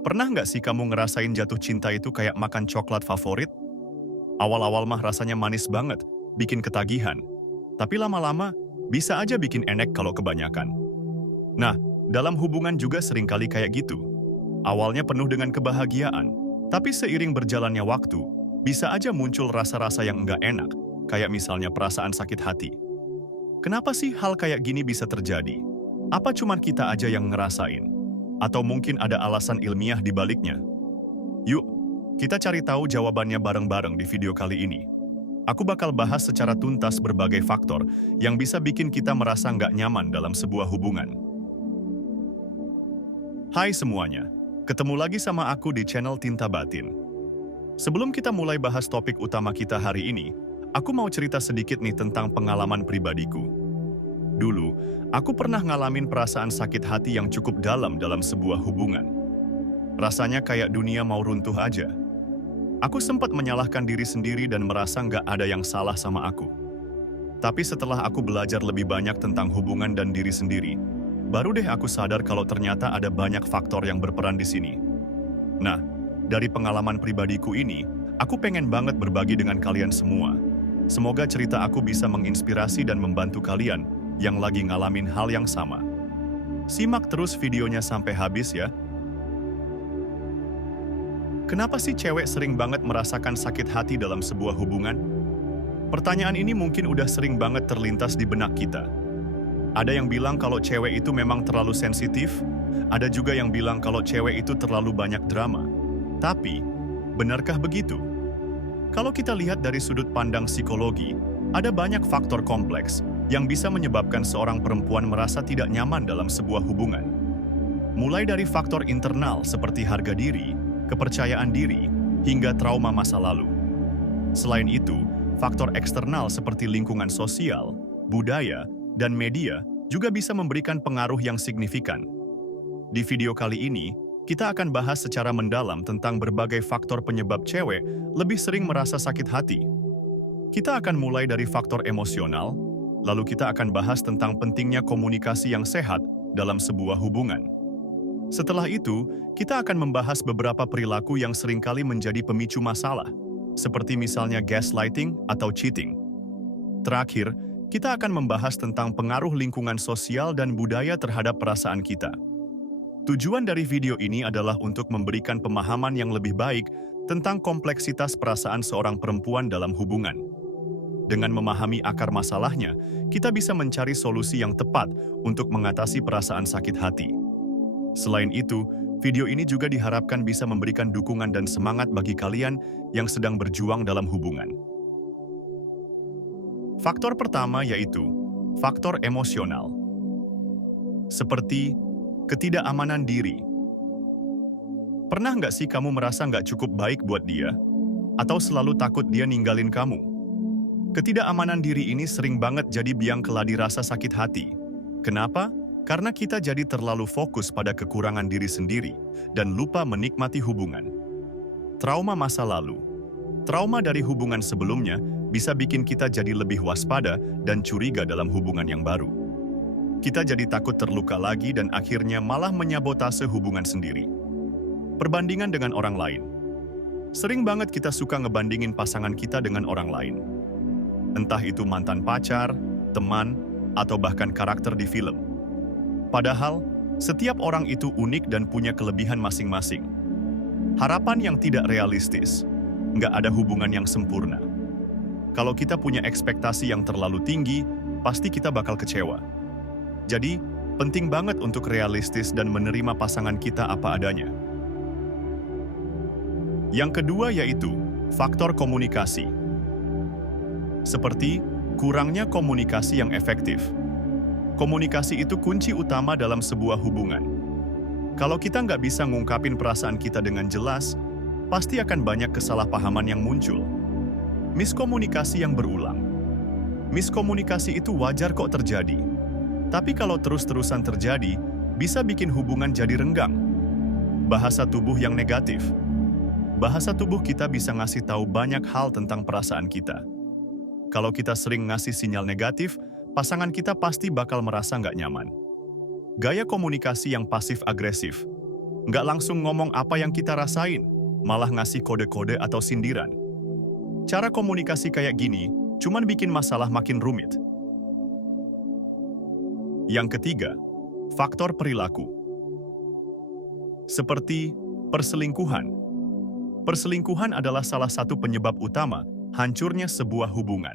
Pernah nggak sih kamu ngerasain jatuh cinta itu kayak makan coklat favorit? Awal-awal mah rasanya manis banget, bikin ketagihan. Tapi lama-lama, bisa aja bikin enek kalau kebanyakan. Nah, dalam hubungan juga seringkali kayak gitu. Awalnya penuh dengan kebahagiaan, tapi seiring berjalannya waktu, bisa aja muncul rasa-rasa yang enggak enak, kayak misalnya perasaan sakit hati. Kenapa sih hal kayak gini bisa terjadi? Apa cuman kita aja yang ngerasain? Atau mungkin ada alasan ilmiah di baliknya? Yuk, kita cari tahu jawabannya bareng-bareng di video kali ini. Aku bakal bahas secara tuntas berbagai faktor yang bisa bikin kita merasa nggak nyaman dalam sebuah hubungan. Hai semuanya, ketemu lagi sama aku di channel Tinta Batin. Sebelum kita mulai bahas topik utama kita hari ini, aku mau cerita sedikit nih tentang pengalaman pribadiku. Dulu, aku pernah ngalamin perasaan sakit hati yang cukup dalam sebuah hubungan. Rasanya kayak dunia mau runtuh aja. Aku sempat menyalahkan diri sendiri dan merasa nggak ada yang salah sama aku. Tapi setelah aku belajar lebih banyak tentang hubungan dan diri sendiri, baru deh aku sadar kalau ternyata ada banyak faktor yang berperan di sini. Nah, dari pengalaman pribadiku ini, aku pengen banget berbagi dengan kalian semua. Semoga cerita aku bisa menginspirasi dan membantu kalian yang lagi ngalamin hal yang sama. Simak terus videonya sampai habis ya. Kenapa sih cewek sering banget merasakan sakit hati dalam sebuah hubungan? Pertanyaan ini mungkin udah sering banget terlintas di benak kita. Ada yang bilang kalau cewek itu memang terlalu sensitif, ada juga yang bilang kalau cewek itu terlalu banyak drama. Tapi, benarkah begitu? Kalau kita lihat dari sudut pandang psikologi, ada banyak faktor kompleks yang bisa menyebabkan seorang perempuan merasa tidak nyaman dalam sebuah hubungan. Mulai dari faktor internal seperti harga diri, kepercayaan diri, hingga trauma masa lalu. Selain itu, faktor eksternal seperti lingkungan sosial, budaya, dan media juga bisa memberikan pengaruh yang signifikan. Di video kali ini, kita akan bahas secara mendalam tentang berbagai faktor penyebab cewek lebih sering merasa sakit hati. Kita akan mulai dari faktor emosional, lalu kita akan bahas tentang pentingnya komunikasi yang sehat dalam sebuah hubungan. Setelah itu, kita akan membahas beberapa perilaku yang seringkali menjadi pemicu masalah, seperti misalnya gaslighting atau cheating. Terakhir, kita akan membahas tentang pengaruh lingkungan sosial dan budaya terhadap perasaan kita. Tujuan dari video ini adalah untuk memberikan pemahaman yang lebih baik tentang kompleksitas perasaan seorang perempuan dalam hubungan. Dengan memahami akar masalahnya, kita bisa mencari solusi yang tepat untuk mengatasi perasaan sakit hati. Selain itu, video ini juga diharapkan bisa memberikan dukungan dan semangat bagi kalian yang sedang berjuang dalam hubungan. Faktor pertama yaitu faktor emosional. Seperti ketidakamanan diri. Pernah nggak sih kamu merasa nggak cukup baik buat dia? Atau selalu takut dia ninggalin kamu? Ketidakamanan diri ini sering banget jadi biang keladi rasa sakit hati. Kenapa? Karena kita jadi terlalu fokus pada kekurangan diri sendiri dan lupa menikmati hubungan. Trauma masa lalu. Trauma dari hubungan sebelumnya bisa bikin kita jadi lebih waspada dan curiga dalam hubungan yang baru. Kita jadi takut terluka lagi dan akhirnya malah menyabotase hubungan sendiri. Perbandingan dengan orang lain. Sering banget kita suka ngebandingin pasangan kita dengan orang lain. Entah itu mantan pacar, teman, atau bahkan karakter di film. Padahal, setiap orang itu unik dan punya kelebihan masing-masing. Harapan yang tidak realistis, nggak ada hubungan yang sempurna. Kalau kita punya ekspektasi yang terlalu tinggi, pasti kita bakal kecewa. Jadi, penting banget untuk realistis dan menerima pasangan kita apa adanya. Yang kedua yaitu faktor komunikasi. Seperti kurangnya komunikasi yang efektif. Komunikasi itu kunci utama dalam sebuah hubungan. Kalau kita nggak bisa ngungkapin perasaan kita dengan jelas, pasti akan banyak kesalahpahaman yang muncul. Miskomunikasi yang berulang. Miskomunikasi itu wajar kok terjadi. Tapi kalau terus-terusan terjadi, bisa bikin hubungan jadi renggang. Bahasa tubuh yang negatif. Bahasa tubuh kita bisa ngasih tahu banyak hal tentang perasaan kita. Kalau kita sering ngasih sinyal negatif, pasangan kita pasti bakal merasa nggak nyaman. Gaya komunikasi yang pasif-agresif. Nggak langsung ngomong apa yang kita rasain, malah ngasih kode-kode atau sindiran. Cara komunikasi kayak gini cuman bikin masalah makin rumit. Yang ketiga, faktor perilaku. Seperti perselingkuhan. Perselingkuhan adalah salah satu penyebab utama hancurnya sebuah hubungan.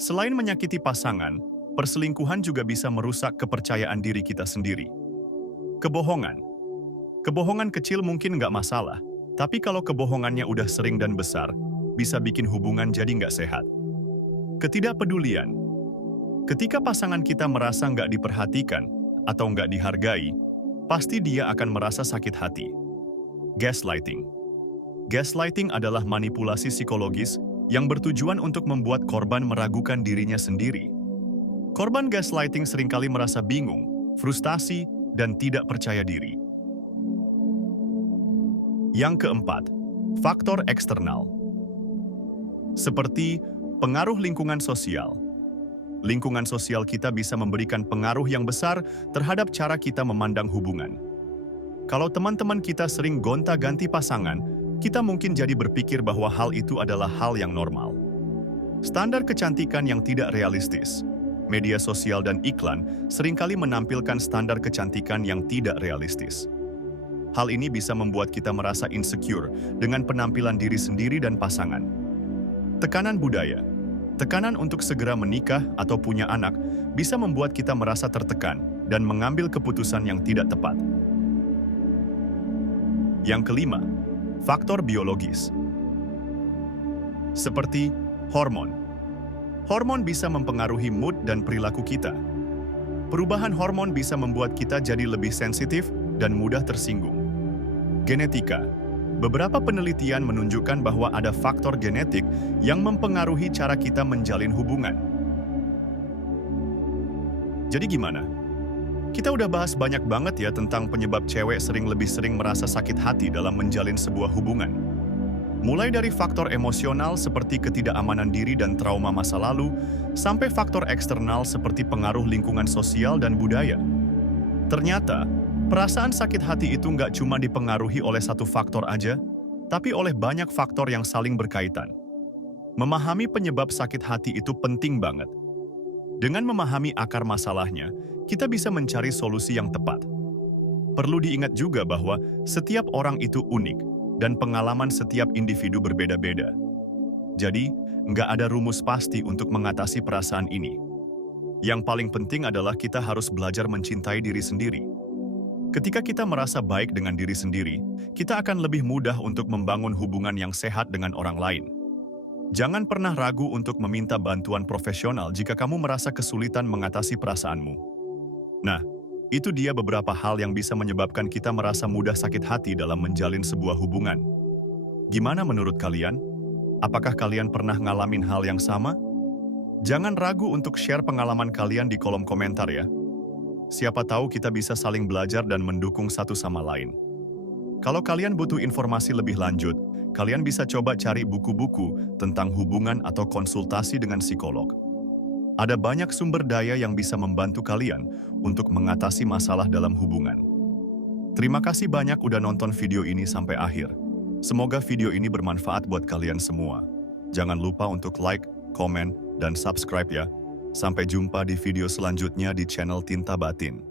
Selain menyakiti pasangan, perselingkuhan juga bisa merusak kepercayaan diri kita sendiri. Kebohongan. Kebohongan kecil mungkin nggak masalah, tapi kalau kebohongannya udah sering dan besar, bisa bikin hubungan jadi nggak sehat. Ketidakpedulian. Ketika pasangan kita merasa nggak diperhatikan atau nggak dihargai, pasti dia akan merasa sakit hati. Gaslighting. Gaslighting adalah manipulasi psikologis yang bertujuan untuk membuat korban meragukan dirinya sendiri. Korban gaslighting seringkali merasa bingung, frustasi, dan tidak percaya diri. Yang keempat, faktor eksternal. Seperti pengaruh lingkungan sosial. Lingkungan sosial kita bisa memberikan pengaruh yang besar terhadap cara kita memandang hubungan. Kalau teman-teman kita sering gonta-ganti pasangan, kita mungkin jadi berpikir bahwa hal itu adalah hal yang normal. Standar kecantikan yang tidak realistis. Media sosial dan iklan seringkali menampilkan standar kecantikan yang tidak realistis. Hal ini bisa membuat kita merasa insecure dengan penampilan diri sendiri dan pasangan. Tekanan budaya. Tekanan untuk segera menikah atau punya anak bisa membuat kita merasa tertekan dan mengambil keputusan yang tidak tepat. Yang kelima, faktor biologis. Seperti hormon. Hormon bisa mempengaruhi mood dan perilaku kita. Perubahan hormon bisa membuat kita jadi lebih sensitif dan mudah tersinggung. Genetika. Beberapa penelitian menunjukkan bahwa ada faktor genetik yang mempengaruhi cara kita menjalin hubungan. Jadi gimana? Kita udah bahas banyak banget ya tentang penyebab cewek lebih sering merasa sakit hati dalam menjalin sebuah hubungan. Mulai dari faktor emosional seperti ketidakamanan diri dan trauma masa lalu, sampai faktor eksternal seperti pengaruh lingkungan sosial dan budaya. Ternyata, perasaan sakit hati itu nggak cuma dipengaruhi oleh satu faktor aja, tapi oleh banyak faktor yang saling berkaitan. Memahami penyebab sakit hati itu penting banget. Dengan memahami akar masalahnya, kita bisa mencari solusi yang tepat. Perlu diingat juga bahwa setiap orang itu unik, dan pengalaman setiap individu berbeda-beda. Jadi, nggak ada rumus pasti untuk mengatasi perasaan ini. Yang paling penting adalah kita harus belajar mencintai diri sendiri. Ketika kita merasa baik dengan diri sendiri, kita akan lebih mudah untuk membangun hubungan yang sehat dengan orang lain. Jangan pernah ragu untuk meminta bantuan profesional jika kamu merasa kesulitan mengatasi perasaanmu. Nah, itu dia beberapa hal yang bisa menyebabkan kita merasa mudah sakit hati dalam menjalin sebuah hubungan. Gimana menurut kalian? Apakah kalian pernah ngalamin hal yang sama? Jangan ragu untuk share pengalaman kalian di kolom komentar ya. Siapa tahu kita bisa saling belajar dan mendukung satu sama lain. Kalau kalian butuh informasi lebih lanjut, kalian bisa coba cari buku-buku tentang hubungan atau konsultasi dengan psikolog. Ada banyak sumber daya yang bisa membantu kalian untuk mengatasi masalah dalam hubungan. Terima kasih banyak udah nonton video ini sampai akhir. Semoga video ini bermanfaat buat kalian semua. Jangan lupa untuk like, komen, dan subscribe ya. Sampai jumpa di video selanjutnya di channel Tinta Batin.